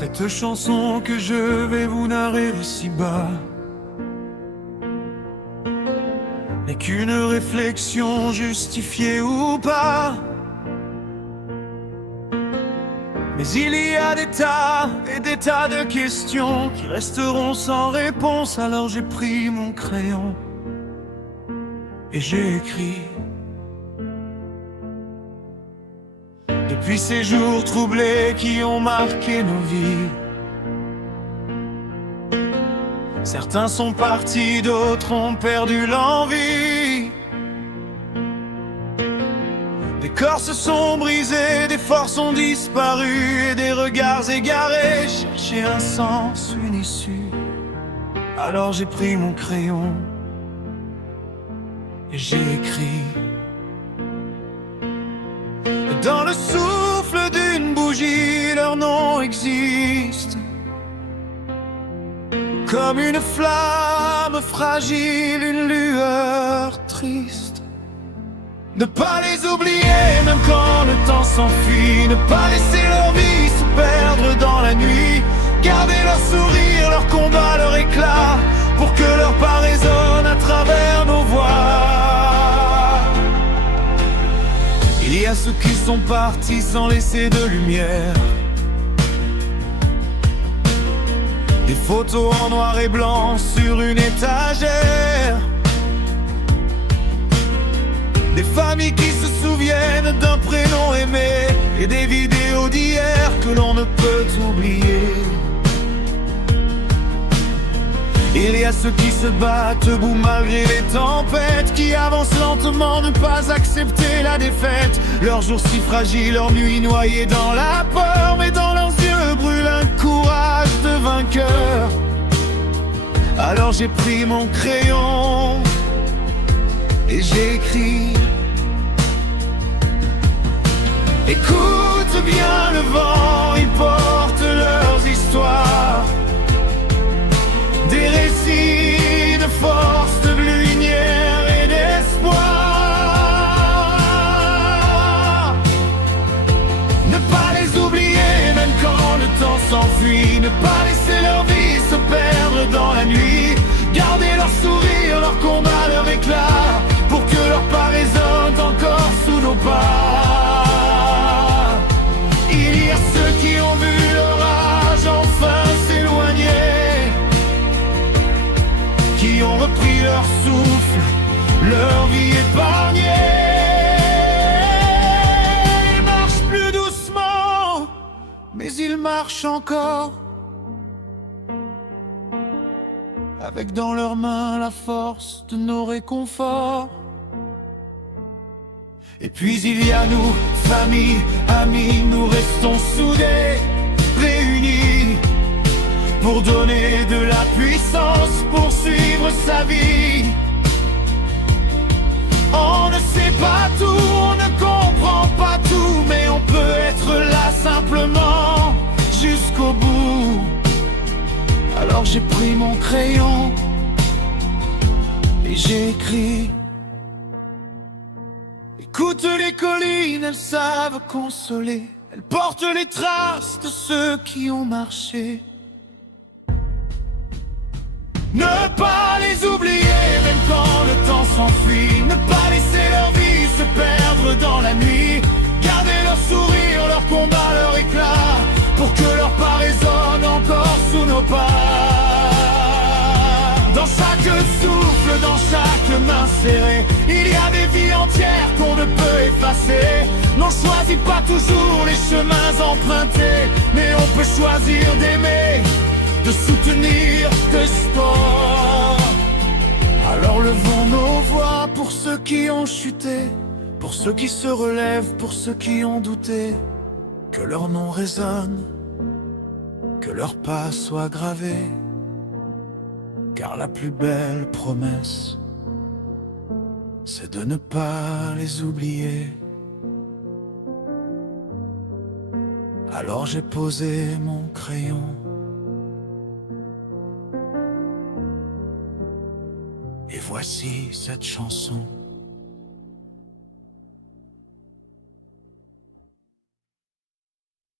Cette chanson que je vais vous narrer ici-bas n'est qu'une réflexion justifiée ou pas. Mais il y a des tas et des tas de questions qui resteront sans réponse. Alors j'ai pris mon crayon et j'ai écrit. Depuis ces jours troublés qui ont marqué nos vies, certains sont partis, d'autres ont perdu l'envie. Des corps se sont brisés, des forces ont disparu, et des regards égarés cherchaient un sens, une issue. Alors j'ai pris mon crayon et j'ai écrit. Dans le souffle d'une bougie, leur nom existe, comme une flamme fragile, une lueur triste. Ne pas les oublier même quand le temps s'enfuit, ne pas laisser leur vie se perdre dans la nuit. Garder leur sourire, leur combat, leur éclat, pour que leur pas résonne à travers nos voix. Il y a ceux qui sont partis sans laisser de lumière, des photos en noir et blanc sur une étagère, des familles qui se souviennent d'un prénom aimé, et des vidéos d'hier que l'on ne peut oublier. Il y a ceux qui se battent debout malgré les tempêtes, qui avancent lentement, ne pas accepter la défaite. Leurs jours si fragiles, leurs nuits noyées dans la peur, mais dans leurs yeux brûle un courage de vainqueur. Alors j'ai pris mon crayon et j'ai écrit. Écoute bien le vent, ils portent leurs histoires, des récits de force, de lumière et d'espoir. Ne pas les oublier même quand le temps s'enfuit, ne pas laisser leur vie se perdre dans la nuit. Garder leur sourire, leur combat, leur éclat, pour que leur pas résonne encore sous nos pas. Il y a ceux qui ont vu leur âge enfin s'éloigner, qui ont repris leur souffle, leur vie épargnée. Ils marchent plus doucement, mais ils marchent encore, avec dans leurs mains la force de nos réconforts. Et puis il y a nous, famille, amis, nous restons soudés, réunis, pour donner de la puissance, pour suivre sa vie. On ne sait pas tout, on ne comprend pas tout, mais on peut être là simplement, jusqu'au bout. Alors j'ai pris mon crayon et j'ai écrit. Écoute les collines, elles savent consoler, elles portent les traces de ceux qui ont marché. Ne pas les oublier même quand le temps s'enfuit, ne pas laisser leur vie se perdre dans la nuit. Garder leur sourire, leur combat, leur éclat, pour que leur pas résonne encore sous nos pas. Dans chaque souffle, dans chaque main serrée, il y a des vies entières qu'on ne peut effacer. N'on choisit pas toujours les chemins empruntés, mais on peut choisir d'aimer, de soutenir, d'espoir. Alors levons nos voix pour ceux qui ont chuté, pour ceux qui se relèvent, pour ceux qui ont douté. Que leur nom résonne, que leur pas soit gravé, car la plus belle promesse, c'est de ne pas les oublier. Alors j'ai posé mon crayon et voici cette chanson.